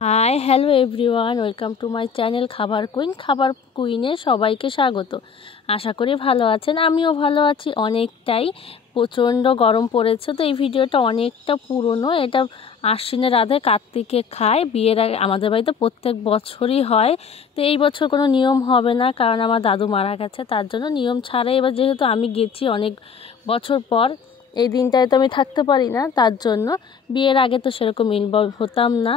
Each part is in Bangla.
Hi hello everyone, welcome to my channel খাবার কুইনে সবাইকে স্বাগত। আশা করি ভালো আছেন, আমিও ভালো আছি। অনেকটাই প্রচণ্ড গরম পড়েছে, তো এই ভিডিওটা অনেকটা পুরনো। এটা আশ্বিনের রাধে কার্তিকে খায়, বিয়ের আগে আমাদের বাড়িতে প্রত্যেক বছরই হয়। তো এই বছর কোনো নিয়ম হবে না, কারণ আমার দাদু মারা গেছে, তার জন্য নিয়ম ছাড়াই। এবার যেহেতু আমি গেছি অনেক বছর পর, এই দিনটায় তো আমি থাকতে পারি না, তার জন্য বিয়ের আগে তো সেরকম ইনভলভ হতাম না,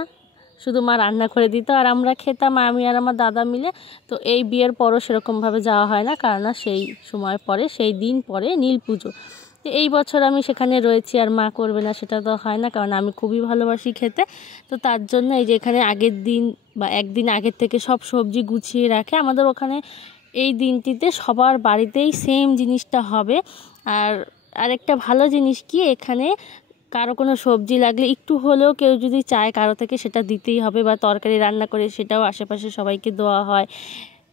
শুধু মা রান্না করে দিত আর আমরা খেতাম, আমি আর আমার দাদা মিলে। তো এই বিয়ের পরও সেরকমভাবে যাওয়া হয় না, কারণ সেই সময় পরে, সেই দিন পরে নীল পুজো। তো এই বছর আমি সেখানে রয়েছি, আর মা করবে না সেটা তো হয় না, কারণ আমি খুবই ভালোবাসি খেতে। তো তার জন্য এই যে এখানে আগের দিন বা একদিন আগের থেকে সব সবজি গুছিয়ে রাখে আমাদের ওখানে। এই দিনটিতে সবার বাড়িতেই সেম জিনিসটা হবে। আর আরেকটা ভালো জিনিস কি, এখানে কারো কোনো সবজি লাগলে একটু হলেও কেউ যদি চায় কারো থেকে, সেটা দিতেই হবে, বা তরকারি রান্না করে সেটাও আশেপাশে সবাইকে দেওয়া হয়।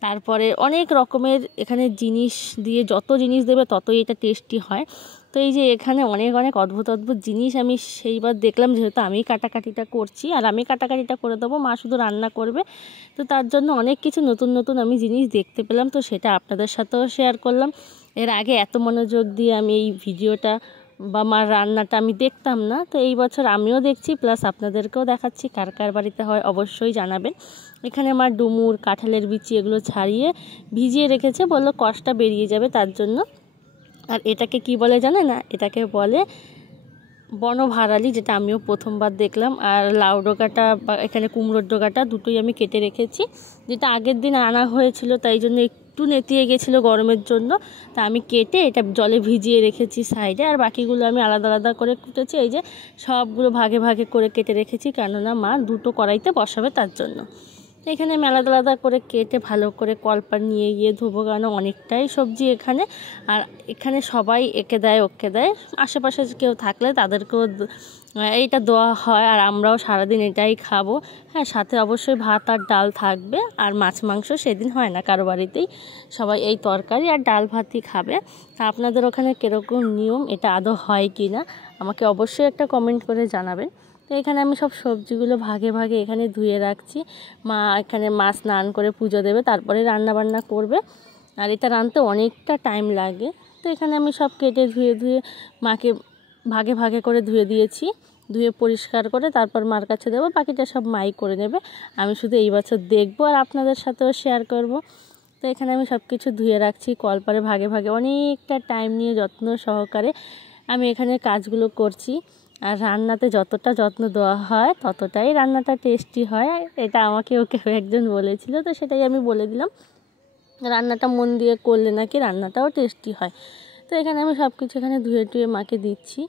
তারপরে অনেক রকমের এখানে জিনিস দিয়ে, যত জিনিস দেবে ততই এটা টেস্টি হয়। তো এই যে এখানে অনেক অনেক অদ্ভুত অদ্ভুত জিনিস আমি সেইবার দেখলাম, যেহেতু আমি কাটাকাটিটা করছি, আর আমি কাটাকাটিটা করে দেবো, মা শুধু রান্না করবে। তো তার জন্য অনেক কিছু নতুন নতুন আমি জিনিস দেখতে পেলাম, তো সেটা আপনাদের সাথেও শেয়ার করলাম। এর আগে এত মনোযোগ দিয়ে আমি এই ভিডিওটা বা মার রান্নাটা আমি দেখতাম না, তো এই বছর আমিও দেখছি, প্লাস আপনাদেরকেও দেখাচ্ছি। কার কার বাড়িতে হয় অবশ্যই জানাবেন। এখানে মা ডুমুর, কাঁঠালের বিচি এগুলো ছাড়িয়ে ভিজিয়ে রেখেছে, বললো কষটা বেরিয়ে যাবে তার জন্য। আর এটাকে কি বলে জানে না, এটাকে বলে বনভারালি, যেটা আমিও প্রথমবার দেখলাম। আর লাউ ডোকাটা বা এখানে কুমড়োর ডোকাটা দুটোই আমি কেটে রেখেছি, যেটা আগের দিন আনা হয়েছিল, তাই জন্য একটু নেতিয়ে গেছিলো গরমের জন্য। তা আমি কেটে এটা জলে ভিজিয়ে রেখেছি সাইডে, আর বাকিগুলো আমি আলাদা আলাদা করে কুটেছি। এই যে সবগুলো ভাগে ভাগে করে কেটে রেখেছি, কেননা মা দুটো কড়াইতে বসাবে তার জন্য। এখানে আমি আলাদা আলাদা করে কেটে ভালো করে কলপা নিয়ে গিয়ে ধোবো, কারণ অনেকটাই সবজি এখানে। আর এখানে সবাই একে দেয় ওকে দেয়, আশেপাশে কেউ থাকলে তাদেরকেও এইটা দেওয়া হয়, আর আমরাও সারাদিন এটাই খাবো। হ্যাঁ, সাথে অবশ্যই ভাত আর ডাল থাকবে, আর মাছ মাংস সেদিন হয় না কারো বাড়িতেই, সবাই এই তরকারি আর ডাল ভাতই খাবে। তা আপনাদের ওখানে কীরকম নিয়ম, এটা আদৌ হয় কি না আমাকে অবশ্যই একটা কমেন্ট করে জানাবেন। তো এখানে আমি সব সবজিগুলো ভাগে ভাগে এখানে ধুয়ে রাখছি। মা এখানে মাছ স্নান করে পুজো দেবে, তারপরে রান্না বান্না করবে, আর এটা রাঁধতে অনেকটা টাইম লাগে। তো এখানে আমি সব কেটে ধুয়ে ধুয়ে মাকে ভাগে ভাগে করে ধুয়ে দিয়েছি, ধুয়ে পরিষ্কার করে তারপর মার কাছে দেবো। বাকিটা সব মাই করে নেবে, আমি শুধু এই বছর দেখবো আর আপনাদের সাথেও শেয়ার করব। তো এখানে আমি সব কিছু ধুয়ে রাখছি কলপারে ভাগে ভাগে, অনেকটা টাইম নিয়ে যত্ন সহকারে আমি এখানে কাজগুলো করছি। আর রান্নাতে যতটা যত্ন দেওয়া হয় ততটাই রান্নাটা টেস্টি হয়, এটা আমাকে কেউ একজন বলেছিল, তো সেটাই আমি বলে দিলাম। রান্নাটা মন দিয়ে করলে নাকি রান্নাটাও টেস্টি হয়। তো এখানে আমি সব কিছু এখানে ধুয়ে টুয়ে মাকে দিচ্ছি।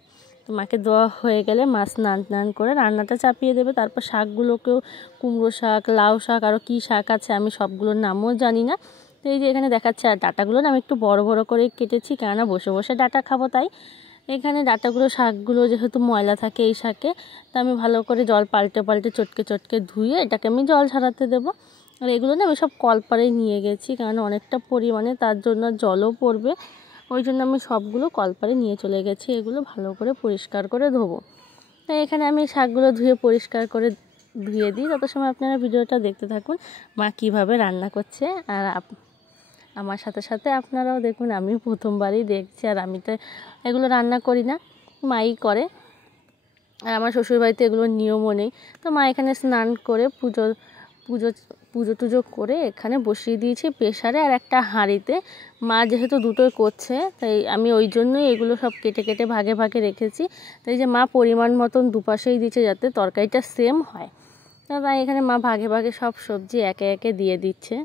তো মাকে দেওয়া হয়ে গেলে মা স্নান করে রান্নাটা চাপিয়ে দেবে। তারপর শাকগুলোকেও, কুমড়ো শাক, লাউ শাক, আরও কী শাক আছে আমি সবগুলোর নামও জানি না। তো এই যে এখানে দেখাচ্ছে, আর ডাঁটাগুলো না আমি একটু বড় বড় করে কেটেছি, কেননা বসে বসে ডাঁটা খাবো তাই। এখানে ডাঁটাগুলো, শাকগুলো যেহেতু ময়লা থাকে এই শাকে, তা আমি ভালো করে জল পাল্টে পাল্টে চটকে চটকে ধুয়ে এটাকে আমি জল ঝরাতে দেবো। আর এগুলো না আমি সব কলপারে নিয়ে গেছি, কারণ অনেকটা পরিমাণে, তার জন্য জলও পড়বে, ওই জন্য আমি সবগুলো কলপারে নিয়ে চলে গেছি। এগুলো ভালো করে পরিষ্কার করে ধোবো। তাই এখানে আমি শাকগুলো ধুয়ে পরিষ্কার করে ধুয়ে দিই। তত সময় আপনারা ভিডিওটা দেখতে থাকুন, মা কীভাবে রান্না করছে। আর আমার সাথে সাথে আপনারাও দেখুন, আমি প্রথমবারই দেখছি, আর আমি তো এগুলো রান্না করি না, মাই করে। আর আমার শ্বশুরবাড়িতে এগুলোর নিয়মও নেই। তো মা এখানে স্নান করে পুজো পুজো পুজো টুজো করে এখানে বসিয়ে দিয়েছি প্রেসারে আর একটা হাঁড়িতে। মা যেহেতু দুটোই করছে, তাই আমি ওই জন্যই এগুলো সব কেটে কেটে ভাগে ভাগে রেখেছি। তাই যে মা পরিমাণ মতন দুপাশেই দিচ্ছে, যাতে তরকারিটা সেম হয়। তাই এখানে মা ভাগে ভাগে সব সবজি একে একে দিয়ে দিচ্ছে।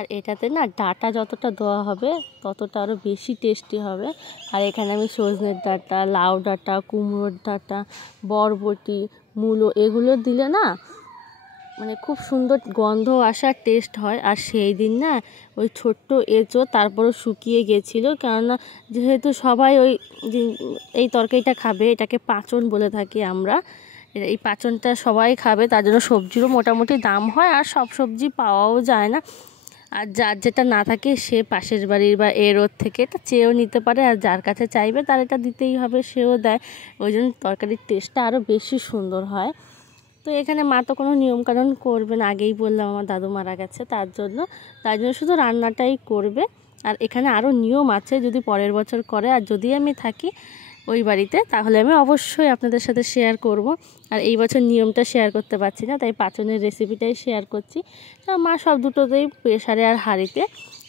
আর এটাতে না ডাঁটা যতটা দেওয়া হবে ততটা আরও বেশি টেস্টি হবে। আর এখানে আমি সজনের ডাঁটা, লাউ ডাঁটা, কুমড়োর ডাঁটা, বরবটি, মূলো এগুলো দিলে না মানে খুব সুন্দর গন্ধ আসা, টেস্ট হয়। আর সেই দিন না ওই ছোট্ট এঁচো তারপরও শুকিয়ে গেছিলো, কেননা যেহেতু সবাই এই তরকারিটা খাবে, এটাকে পাঁচন বলে থাকি আমরা, এই পাঁচনটা সবাই খাবে, তার জন্য সবজিরও মোটামুটি দাম হয়, আর সব সবজি পাওয়াও যায় না। আর যার যেটা না থাকে সে পাশের বাড়ির বা এর থেকে এটা চেয়েও নিতে পারে, আর যার কাছে চাইবে তার এটা দিতেই হবে, সেও দেয়। ওই জন্য তরকারির টেস্টটা আরও বেশি সুন্দর হয়। তো এখানে মা তো কোনো নিয়মকানুন করবে না, আগেই বললাম আমার দাদু মারা গেছে, তার জন্য শুধু রান্নাটাই করবে। আর এখানে আরও নিয়ম আছে, যদি পরের বছর করে আর যদি আমি থাকি ওই বাড়িতে তাহলে আমি অবশ্যই আপনাদের সাথে শেয়ার করব। আর এই বছর নিয়মটা শেয়ার করতে পারছি না, তাই পাচনের রেসিপিটাই শেয়ার করছি। মা সব দুটোতেই প্রেসারে আর হাঁড়িতে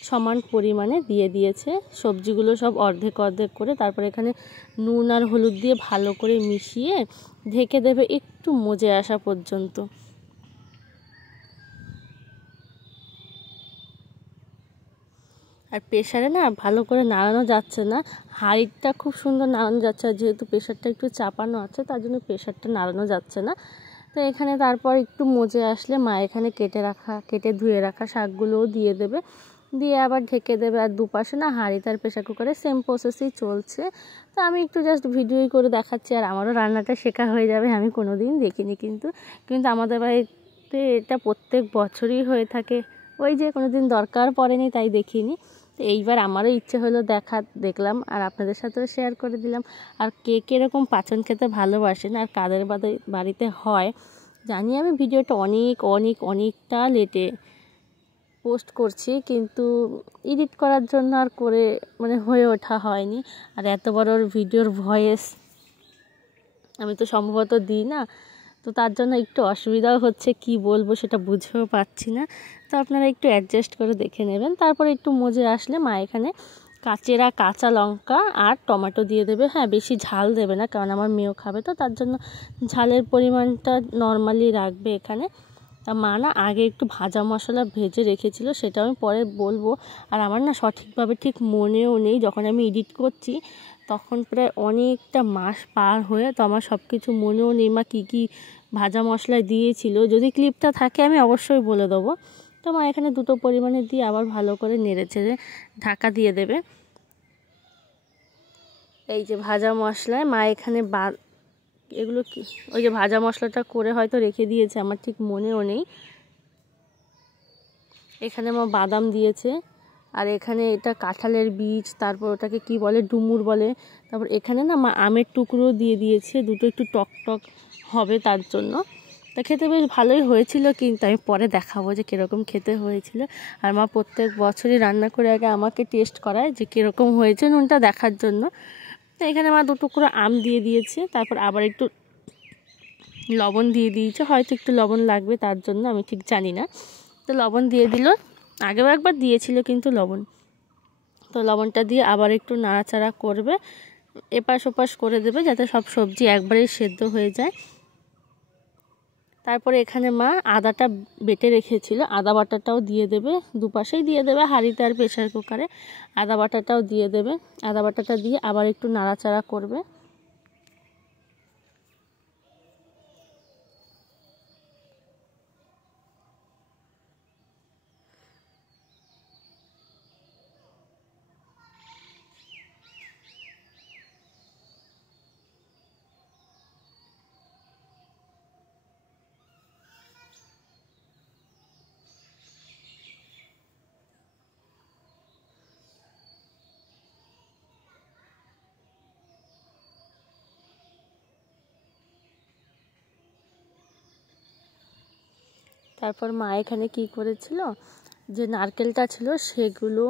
সমান পরিমাণে দিয়ে দিয়েছে। সবজিগুলো সব অর্ধেক অর্ধেক করে তারপরে এখানে নুন আর হলুদ দিয়ে ভালো করে মিশিয়ে ঢেকে দেবে একটু মজে আসা পর্যন্ত। আর প্রেসারে না ভালো করে নাড়ানো যাচ্ছে না, হাঁড়িটা খুব সুন্দর নাড়ানো যাচ্ছে, আর যেহেতু প্রেসারটা একটু চাপানো আছে তার জন্য প্রেসারটা নাড়ানো যাচ্ছে না। তো এখানে তারপর একটু মজে আসলে মা এখানে কেটে ধুয়ে রাখা শাকগুলোও দিয়ে দেবে, দিয়ে আবার ঢেকে দেবে। আর দুপাশে না হাঁড়িতে আর প্রেসার কুকারে সেম প্রসেসই চলছে। তো আমি একটু জাস্ট ভিডিওই করে দেখাচ্ছি, আর আমারও রান্নাটা শেখা হয়ে যাবে। আমি কোনো দিন দেখিনি, কিন্তু আমাদের বাড়িতে এটা প্রত্যেক বছরই হয়ে থাকে। ওই যে কোনো দিন দরকার পড়েনি তাই দেখিনি। তো এইবার আমারও ইচ্ছে হলো দেখলাম আর আপনাদের সাথেও শেয়ার করে দিলাম। আর কে কীরকম পাচন খেতে ভালোবাসেন আর কাদের বাড়িতে হয় জানি। আমি ভিডিওটা অনেকটা লেটে পোস্ট করছি, কিন্তু এডিট করার জন্য আর করে হয়ে ওঠা হয়নি। আর এত বড় ভিডিওর ভয়েস আমি তো সম্ভবত দিই না, তো তার জন্য একটু অসুবিধাও হচ্ছে, কি বলবো সেটা বুঝেও পাচ্ছি না। তো আপনারা একটু অ্যাডজাস্ট করে দেখে নেবেন। তারপরে একটু মজে আসলে মা এখানে কাঁচা লঙ্কা আর টমেটো দিয়ে দেবে। হ্যাঁ, বেশি ঝাল দেবে না, কারণ আমার মেয়েও খাবে, তো তার জন্য ঝালের পরিমাণটা নর্মালি রাখবে এখানে। তা মা না আগে একটু ভাজা মশলা ভেজে রেখেছিল, সেটা আমি পরে বলবো। আর আমার না সঠিকভাবে ঠিক মনেও নেই, যখন আমি এডিট করছি তখন প্রায় অনেকটা মাস পার হয়ে, তো আমার সব কিছু মনেও নেই মা কী ভাজা মশলা দিয়েছিল। যদি ক্লিপটা থাকে আমি অবশ্যই বলে দেবো। তো মা এখানে দুটো পরিমাণে দিয়ে আবার ভালো করে নেড়েচেড়ে ঢাকা দিয়ে দেবে। এই যে ভাজা মশলায় মা এখানে এগুলো কি ওই যে ভাজা মশলাটা করে হয়তো রেখে দিয়েছে, আমার ঠিক মনেও নেই। এখানে মা বাদাম দিয়েছে, আর এখানে এটা কাঁঠালের বীজ, তারপর ওটাকে কি বলে ডুমুর বলে। তারপর এখানে না মা আমের টুকরো দিয়ে দিয়েছে, দুটো একটু টক হবে তার জন্য। তা খেতে বেশ ভালোই হয়েছিল, কিন্তু আমি পরে দেখাবো যে কীরকম খেতে হয়েছিল। আর মা প্রত্যেক বছরই রান্না করে আগে আমাকে টেস্ট করায় যে কীরকম হয়েছে নুনটা দেখার জন্য। তো এখানে মা 2 টুকরো আম দিয়ে দিয়েছে, তারপর আবার একটু লবণ দিয়ে দিয়েছে, হয়তো একটু লবণ লাগবে তার জন্য, আমি ঠিক জানি না। তো লবণ দিয়ে দিল, আগেও একবার দিয়েছিল কিন্তু লবণ। তো লবণটা দিয়ে আবার একটু নাড়াচাড়া করবে, এপাশ ওপাশ করে দেবে যাতে সব সবজি একবারেই সেদ্ধ হয়ে যায়। তারপরে এখানে মা আদাটা বেটে রেখেছিল, আদা বাটাটাও দিয়ে দেবে, দুপাশেই দিয়ে দেবে, হাঁড়িতে আর প্রেসার কুকারে। আদা বাটাটাও দিয়ে দেবে, আদা বাটাটা দিয়ে আবার একটু নাড়াচাড়া করবে। তারপর মা এখানে কি করেছিল, যে নারকেলটা ছিল সেগুলো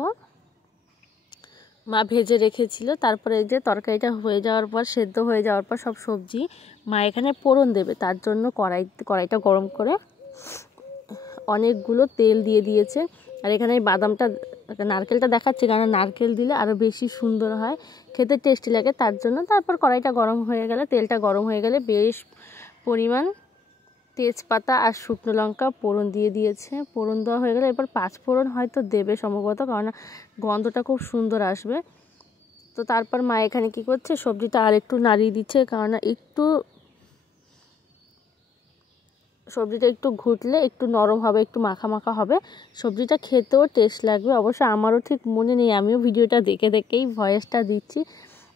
মা ভেজে রেখেছিল। তারপরে এই যে তরকারিটা হয়ে যাওয়ার পর, সেদ্ধ হয়ে যাওয়ার পর সব সবজি মা এখানে ফোড়ন দেবে, তার জন্য কড়াইটা গরম করে অনেকগুলো তেল দিয়ে দিয়েছে। আর এখানে এই নারকেলটা দেখাচ্ছে, কারণ নারকেল দিলে আরও বেশি সুন্দর হয়, খেতে টেস্টি লাগে তার জন্য। তারপর কড়াইটা গরম হয়ে গেলে, তেলটা গরম হয়ে গেলে বেশ পরিমাণ তেজপাতা আর শুকনো লঙ্কা ফোড়ন দিয়ে দিয়েছে। ফোড়ন দেওয়া হয়ে গেলে এরপর 5 ফোড়ন হয়তো দেবে সম্ভবত, কারণ গন্ধটা খুব সুন্দর আসবে। তো তারপর মা এখানে কি করছে, সবজিটা আর একটু নাড়িয়ে দিচ্ছে, কারণ সবজিটা একটু ঘুটলে একটু নরম হবে, একটু মাখা মাখা হবে, সবজিটা খেতেও টেস্ট লাগবে। অবশ্য আমারও ঠিক মনে নেই, আমিও ভিডিওটা দেখেই ভয়েসটা দিচ্ছি।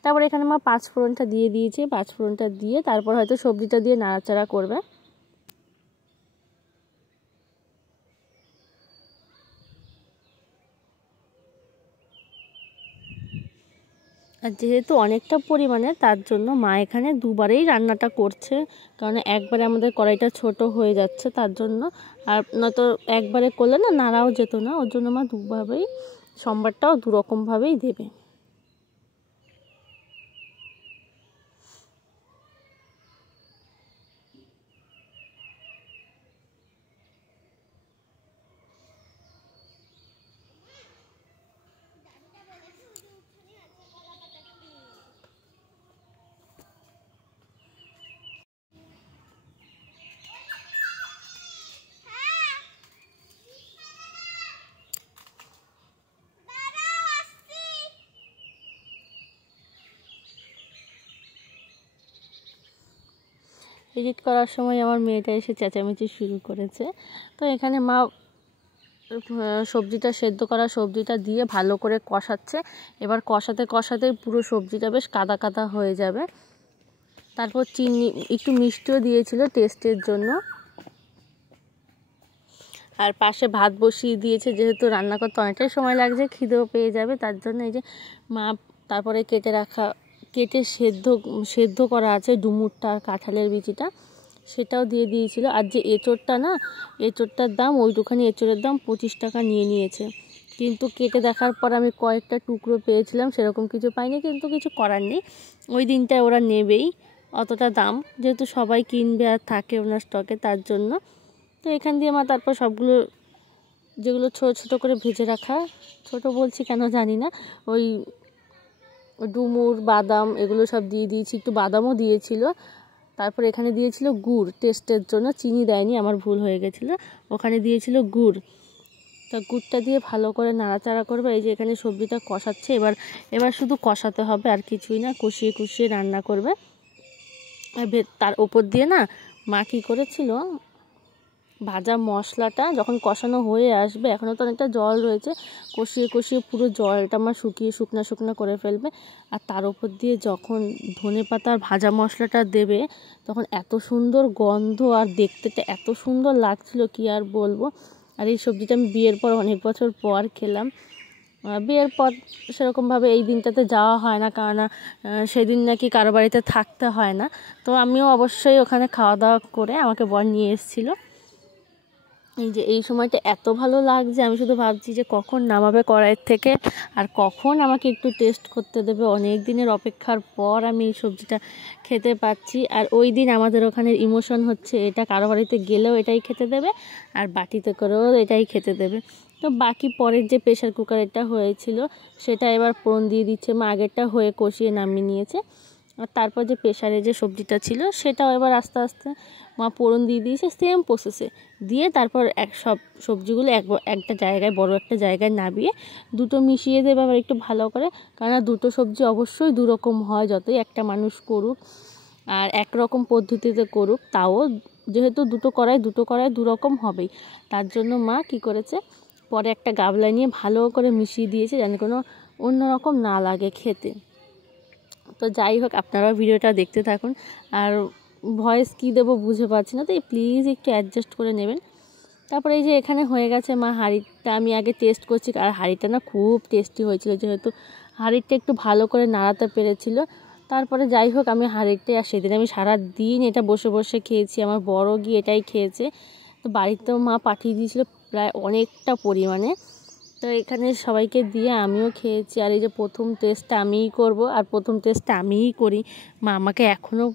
তারপর এখানে মা 5 ফোড়নটা দিয়ে দিয়েছে, 5 ফোড়নটা দিয়ে তারপর হয়তো সবজিটা দিয়ে নাড়াচাড়া করবে। আর যেহেতু অনেকটা পরিমাণে, তার জন্য মা এখানে দুবারেই রান্নাটা করছে, কারণ একবারে আমাদের কড়াইটা ছোট হয়ে যাচ্ছে তার জন্য। আর নয়তো একবারে করলে না নাড়াও যেত না, ওর জন্য মা দুভাবেই, সোমবারটাও দুরকমভাবেই দেবে। এডিট করার সময় আমার মেয়েটা এসে চেঁচামেচি শুরু করেছে। তো এখানে মা সবজিটা সেদ্ধ করা সবজিটা দিয়ে ভালো করে কষাচ্ছে। এবার কষাতে কষাতে পুরো সবজিটা বেশ কাদা কাদা হয়ে যাবে। তারপর চিনি, একটু মিষ্টিও দিয়েছিল টেস্টের জন্য। আর পাশে ভাত বসিয়ে দিয়েছে, যেহেতু রান্না করতে অনেকটাই সময় লাগছে, খিদেও পেয়ে যাবে, তার জন্য এই যে মা তারপরে কেটে সেদ্ধ করা আছে ডুমুরটা আর কাঁঠালের বিচিটা, সেটাও দিয়ে দিয়েছিল। আর যে এঁচোড়টা না, এঁচোড়টার দাম, ওইটুখানি এঁচোড়ের দাম 25 টাকা নিয়েছে। কিন্তু কেটে দেখার পর আমি কয়েকটা টুকরো পেয়েছিলাম, সেরকম কিছু পাইনি, কিন্তু কিছু করার নেই, ওই দিনটায় ওরা নেবেই অতটা দাম, যেহেতু সবাই কিনবে আর থাকে ওনার স্টকে, তার জন্য। তো এখান দিয়ে মা তারপর সবগুলো, যেগুলো ছোটো ছোটো করে ভেজে রাখা, ছোট বলছি কেন জানি না, ওই ডুমুর বাদাম এগুলো সব দিয়ে দিয়েছি, একটু বাদামও দিয়েছিল। তারপর এখানে দিয়েছিল গুড় টেস্টের জন্য, চিনি দেয়নি, আমার ভুল হয়ে গেছিলো, ওখানে দিয়েছিল গুড়। তা গুড়টা দিয়ে ভালো করে নাড়াচাড়া করবে। এই যে এখানে সবজিটা কষাচ্ছে, এবার শুধু কষাতে হবে, আর কিছুই না, কষিয়ে কষিয়ে রান্না করবে। আর তার ওপর দিয়ে না মা কী করেছিল, ভাজা মশলাটা যখন কষানো হয়ে আসবে, এখনও তো অনেকটা জল রয়েছে, কষিয়ে কষিয়ে পুরো জলটা আমার শুকনা শুকনা করে ফেলবে। আর তার উপর দিয়ে যখন ধনেপাতার ভাজা মশলাটা দেবে, তখন এত সুন্দর গন্ধ, আর দেখতে এত সুন্দর লাগছিল কি আর বলবো। আর এই সবজিটা আমি বিয়ের পর অনেক বছর পর খেলাম। বিয়ের পর সেরকমভাবে এই দিনটাতে যাওয়া হয় না, কারণ সেদিন নাকি কারো বাড়িতে থাকতে হয় না। তো আমিও অবশ্যই ওখানে খাওয়া দাওয়া করে আমাকে বর নিয়ে এসেছিলো। এই যে এই সময়টা এত ভালো লাগছে, আমি শুধু ভাবছি যে কখন নামাবে কড়াইয়ের থেকে, আর কখন আমাকে একটু টেস্ট করতে দেবে। অনেক দিনের অপেক্ষার পর আমি এই সবজিটা খেতে পাচ্ছি। আর ওই দিন আমাদের ওখানে ইমোশন হচ্ছে, এটা কারো বাড়িতে গেলেও এটাই খেতে দেবে, আর বাটিতে করেও এটাই খেতে দেবে। তো বাকি পরের যে প্রেশার কুকার এটা হয়েছিল, সেটা এবার ফোড়ন দিয়ে দিচ্ছে মা, আগেরটা হয়ে কষিয়ে নামিয়ে নিয়েছে। আর তারপর যে প্রেশারে যে সবজিটা ছিল, সেটাও এবার আস্তে আস্তে মা ফোড়ন দিয়ে দিয়েছে সেম প্রসেসে, দিয়ে তারপর সব সবজিগুলো একটা জায়গায়, বড় একটা জায়গায় নামিয়ে দুটো মিশিয়ে দেবে আবার একটু ভালো করে, কারণ দুটো সবজি অবশ্যই দুরকম হয়, যতই একটা মানুষ করুক আর একরকম পদ্ধতিতে করুক, তাও যেহেতু দুটো কড়াই দুরকম হবেই। তার জন্য মা কি করেছে, পরে একটা গামলায় নিয়ে ভালো করে মিশিয়ে দিয়েছে, যেন কোনো অন্যরকম না লাগে খেতে। তো যাই হোক, আপনারাও ভিডিওটা দেখতে থাকুন। আর ভয়েস কী দেবো বুঝে পাচ্ছি না, তো প্লিজ একটু অ্যাডজাস্ট করে নেবেন। তারপরে এই যে এখানে হয়ে গেছে, মা হাঁড়িটা আমি আগে টেস্ট করছি, আর হাঁড়িটা না খুব টেস্টি হয়েছিল, যেহেতু হাঁড়িটা একটু ভালো করে নাড়াতে পেরেছিল। তারপরে যাই হোক, আমি হাঁড়িটা, আর সেদিন আমি সারা দিন এটা বসে বসে খেয়েছি, আমার বড় গিয়ে এটাই খেয়েছে। তো বাড়িতেও মা পাঠিয়ে দিয়েছিল প্রায় অনেকটা পরিমাণে। তো এখানে সবাইকে দিয়ে আমিও খেয়েছি। আর এই যে প্রথম টেস্টটা আমিই করব, আর প্রথম টেস্টটা আমিই করি। মা আমাকে এখনও,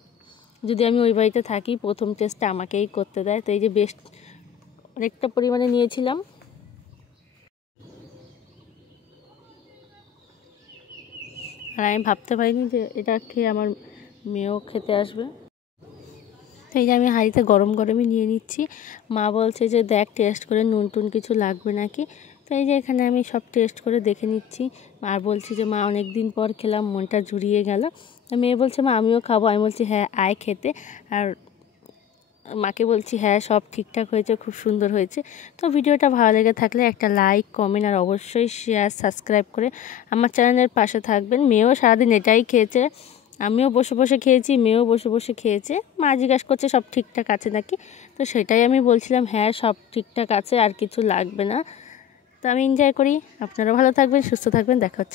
যদি আমি ওই বাড়িতে থাকি, প্রথম টেস্টটা আমাকেই করতে দেয়। তো এই যে বেশ অনেকটা পরিমাণে নিয়েছিলাম। আর আমি ভাবতে পারিনি যে এটা খেয়ে আমার মেয়েও খেতে আসবে। তো এই যে আমি হাঁড়িতে গরম গরমই নিয়ে নিচ্ছি। মা বলছে যে দেখ টেস্ট করে নুন টুন কিছু লাগবে নাকি। তো এই যে এখানে আমি সব টেস্ট করে দেখে নিচ্ছি, আর বলছি যে মা অনেক দিন পর খেলাম, মনটা জুড়িয়ে গেল। মেয়ে বলছে মা আমিও খাবো, আমি বলছি হ্যাঁ আয় খেতে। আর মাকে বলছি হ্যাঁ সব ঠিকঠাক হয়েছে, খুব সুন্দর হয়েছে। তো ভিডিওটা ভালো লেগে থাকলে একটা লাইক, কমেন্ট আর অবশ্যই শেয়ার, সাবস্ক্রাইব করে আমার চ্যানেলের পাশে থাকবেন। মেয়েও সারাদিন এটাই খেয়েছে, আমিও বসে বসে খেয়েছি, মেয়েও বসে বসে খেয়েছে। মা জিজ্ঞাসা করছে সব ঠিকঠাক আছে নাকি, তো সেটাই আমি বলছিলাম হ্যাঁ সব ঠিকঠাক আছে, আর কিছু লাগবে না। তো আমি এনজয় করি। আপনারা ভালো থাকবেন, সুস্থ থাকবেন, দেখা হচ্ছে।